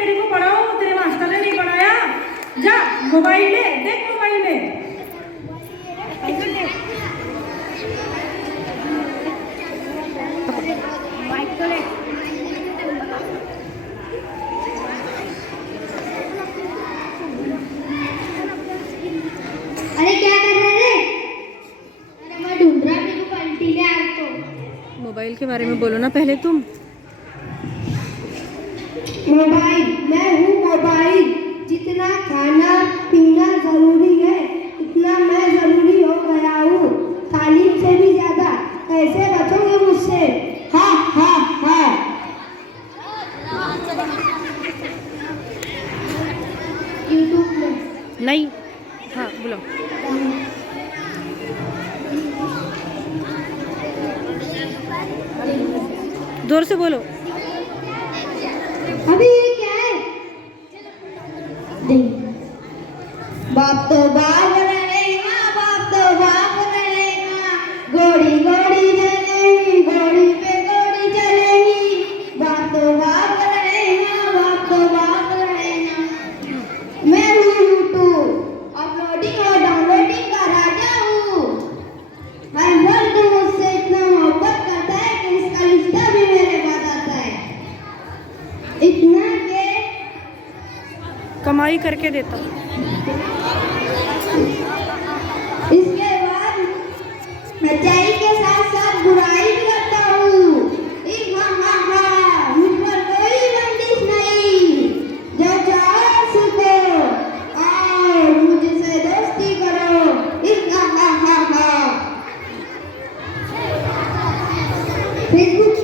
तेरे को पढ़ाओ, तेरे मास्टर ने नहीं पढ़ाया। जा मोबाइल ले, देख मोबाइल में। अरे क्या कर रहे रे? अरे मैं ढूंढ रहा, मेरे को पलटी ले आ तो। मोबाइल के बारे में बोलो ना पहले तुम। मोबाइल, मैं हूँ मोबाइल। जितना खाना पीना जरूरी है उतना मैं जरूरी हो गया हूँ। तालीम से भी ज्यादा। कैसे बचोगे मुझसे? हा हा हा। यूट्यूब में नहीं, हाँ बोलो। जोर से बोलो। अभी ये क्या है? नहीं। बाप तो बाप रहेगा, बाप तो बाप रहेगा। गोड़ी गोड़ी चलेगी, गोड़ी पे गोड़ी चलेगी। बाप तो बाप रहेगा, बाप तो बाप रहेगा। मैं हूँ यूट्यूब, अपलोडिंग और डाउनलोडिंग का राजा हूँ। हर मर्द मुझसे इतना मोहब्बत करता है कि इसका रिश्ता भी मेरे पास आता है। इतना के कमाई करके देता हूँ। इसके बाद अच्छाई के साथ साथ बुराई भी करता हूँ। मुझ पर कोई बंदिश नहीं। जो चाहो सीखो और मुझसे दोस्ती करो। फेसबुक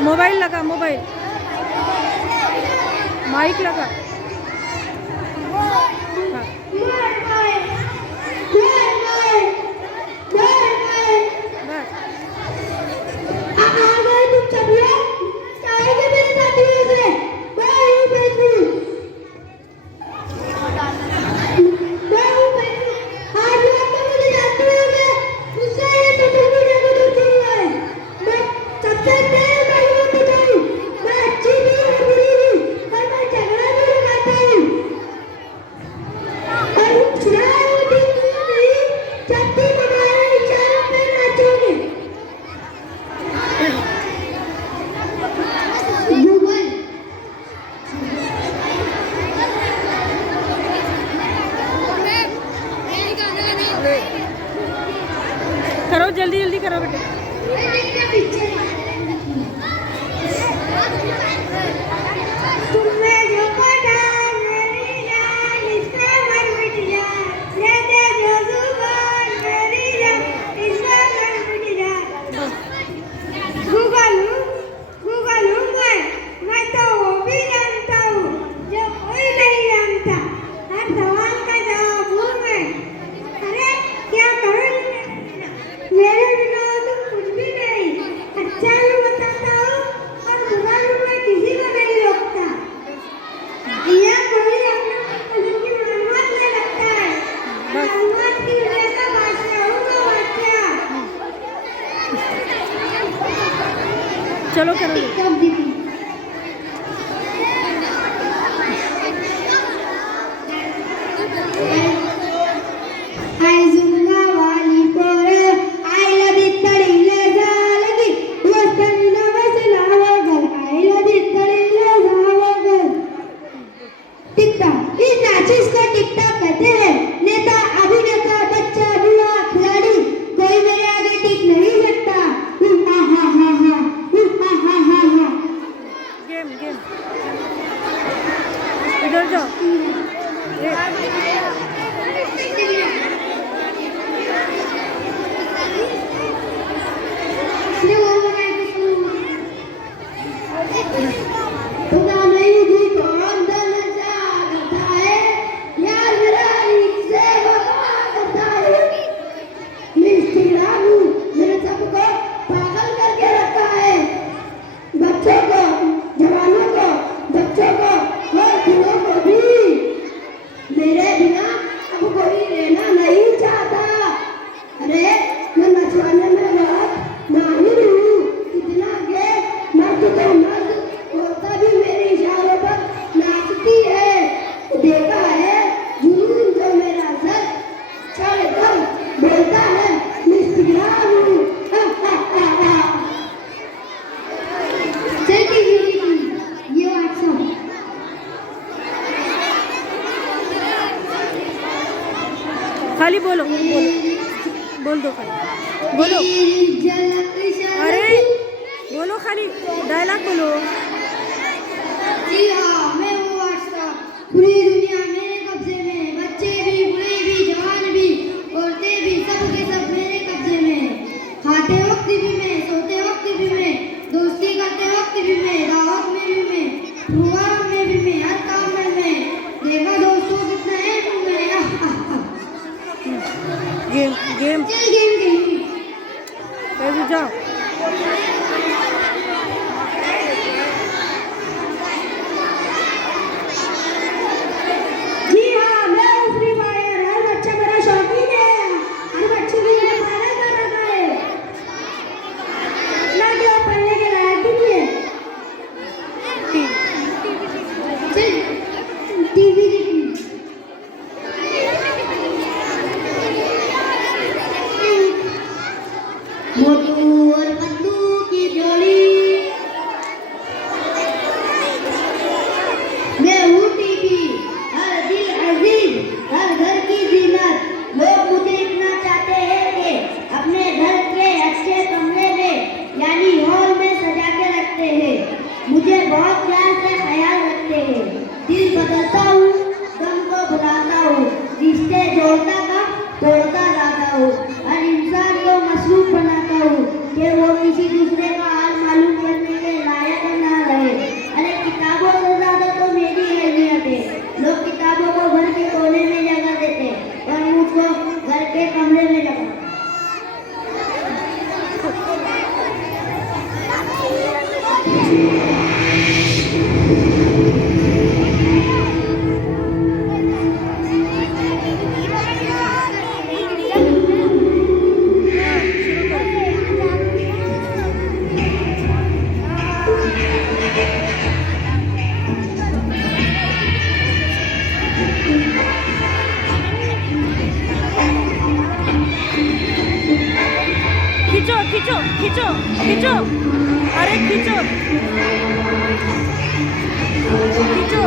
मोबाइल लगा, मोबाइल माइक लगा। हाँ। करो जल्दी जल्दी करो बेटे। मैं तो वो भी जानता हूँ जो कोई नहीं जानता। हर सवाल का जवाब हूँ मैं। अरे क्या करूँ मेरे बिना तुम कुछ भी नहीं। अच्छा भी बताता हूँ और बुरा भी मैं किसी को नहीं रोकता। यह कोई अपने पसंद की मालूमात ले रखता है। मालूमात की वजह से बादशाह हूँ मैं, बादशाह। चलो करो। गेम गेम इधर जाओ। मेरे सबको पागल करके रखा देखा है जुनून जो मेरा सर चढ़कर बोलता है मुस्कुरा हूँ सेल्फी ये व्हाट्सएप खाली बोलो बोल दो खाली बोलो। अरे बोलो खाली डायलॉग बोलो। जी हाँ मैं वो व्हाट्सएप पूरी दुनिया मेरे कब्जे में, बच्चे भी बूढ़े भी जवान भी औरतें भी सब के सब मेरे कब्जे में। खाते वक्त भी मैं, सोते वक्त भी मैं, दोस्ती करते वक्त भी मैं, दावत में भी मैं, प्रोग्राम में भी मैं, हर काम में मैं। देखा दोस्तों कितना है तुम में। गेम गेम चल गेम खेलेंगे। कैसे जाओ। जी हाँ मैं हूँ फ्री फायर। हर बच्चा मेरा शौकीन है। हर बच्चे को मैंने पागल कर रखा है। इतना कि वो पढ़ने के लायक भी नहीं है। चल टीवी देखी। मोटू और पतलू की जोड़ी। मैं हूँ टीवी, हर दिल अजीज, हर घर की जीनत। लोग मुझे इतना चाहते हैं कि अपने घर के अच्छे कमरे में यानी हॉल में सजा के रखते हैं। मुझे बहुत प्यार से ख्याल रखते हैं। दिल बदलता हूँ, गम को भुलाता हूँ, रिश्ते जोड़ता था तोड़ता जाता हूँ। हर इंसान को मसरूफ बनाता हूँ कि वो किसी दूसरे का हाल मालूम करने के लायक ना रहे। अरे किताबों से ज्यादा तो मेरी अहमियत है। लोग किताबों को घर के कोने में जगह देते और मुझको घर के कमरे में जगह। खींचो खींचो खींचो खींचो। अरे खींचो खींचो।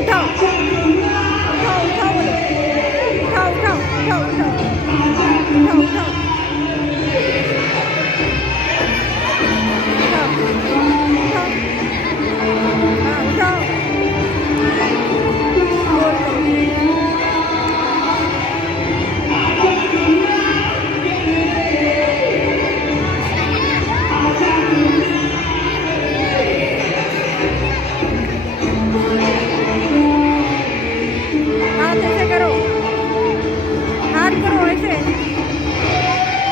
उठाओ उठाओ उठाओ बोलो। उठाओ उठाओ उठाओ उठाओ उठाओ उठाओ हाथ ऐसे करो, हाथ करो ऐसे,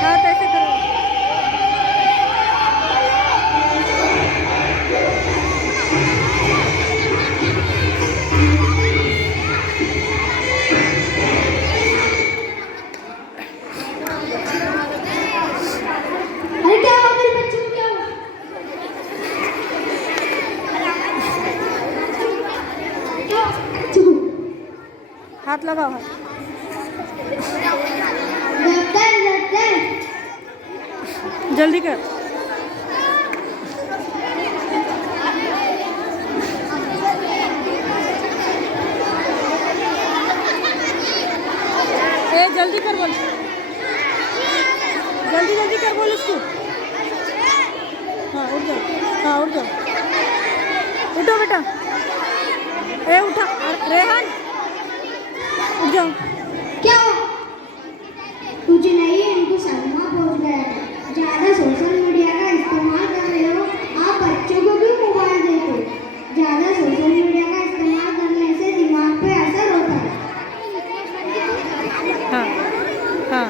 हाथ ऐसे करो। अरे क्या हो मेरे बच्चों को, क्या हुआ? चुप। हाथ लगाओ हाथ। जल्दी कर। ए जल्दी कर बोल, जल्दी जल्दी कर बोल इसको। हाँ उठ जाओ, हाँ उठ जाओ, उठो बेटा। ए उठा रेहान, उठ जाओ। क्या तुझे नहीं है, इनको सदमा पहुंच गया है। ज्यादा सोशल मीडिया का इस्तेमाल कर रहे हो आप। बच्चों को क्यों मोबाइल देते हो? ज्यादा सोशल मीडिया का इस्तेमाल करने से दिमाग पे असर होता है। हाँ हाँ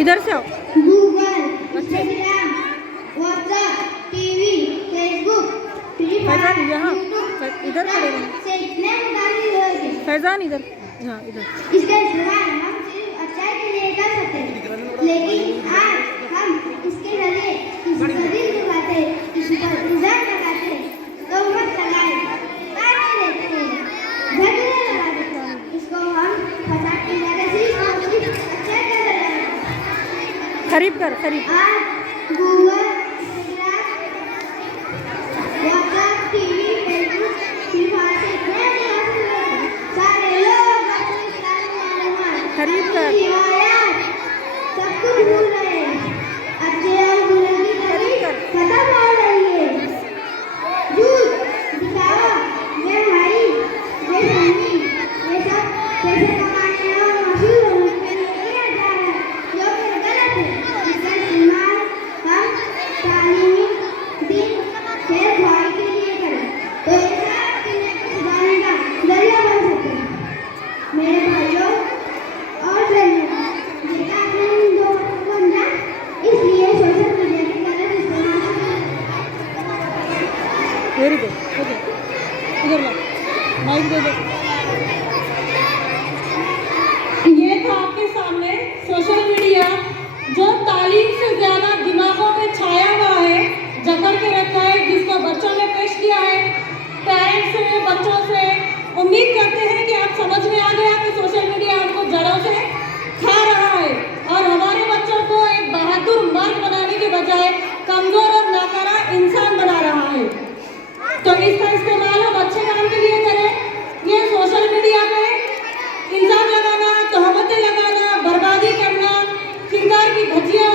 इधर से आओ। Google, Instagram, WhatsApp, TV, Facebook, free Faizan यहाँ फायर, इधर खड़े रहो। से इतने मुकाबले होंगे। फैजान इधर, हाँ इधर। इसका इस्तेमाल हम सिर्फ अच्छाई के लिए कर सकते हैं। खरीब कर खरीब। आज Google, WhatsApp, TV, Facebook, free fire से इतने सारे लोग अपने सारे मालूमात, खरीब कर। रिवायात सब कुछ भूल रहे हैं। अच्छे और बुरे की तमीज खत्म हो रही है। झूठ, दिखावा, बेहयाई, बेशर्मी, ये सब पैसे कमाने और मशहूर होने के लिए किया जा रहा है, जो कि गलत है। इसका इस्तेमाल हम तालीमी, दीन, खेल खुआई के लिए करें तो ये सब दुनिया को सुधारने का जरिया बन सकते हैं। मेरे भाइयों और बहनों, जिनका अपने इन दो को ना इसलिए सोशल मीडिया के गलत इस्तेमाल वेरी गुड। ओके, इधर ला, माइक दे दे। ये था आपके सामने सोशल मीडिया जो तालीम से ज्यादा दिमागों में छाया हुआ है, जकड़ के रखा है, जिसको बच्चों ने पेश किया है। पेरेंट्स से, बच्चों से उम्मीद करते हैं कि आप समझ में आ गया कि सोशल मीडिया हमको जड़ों से खा रहा है और हमारे बच्चों को एक बहादुर मर्द बनाने के बजाय कमजोर और नाकारा इंसान बना रहा है। तो इसका इस्तेमाल हम अच्छे काम के लिए करें। ये सोशल मीडिया पे इल्जाम लगाना, तोहमतें लगाना, बर्बादी करना, किरदार की भजिया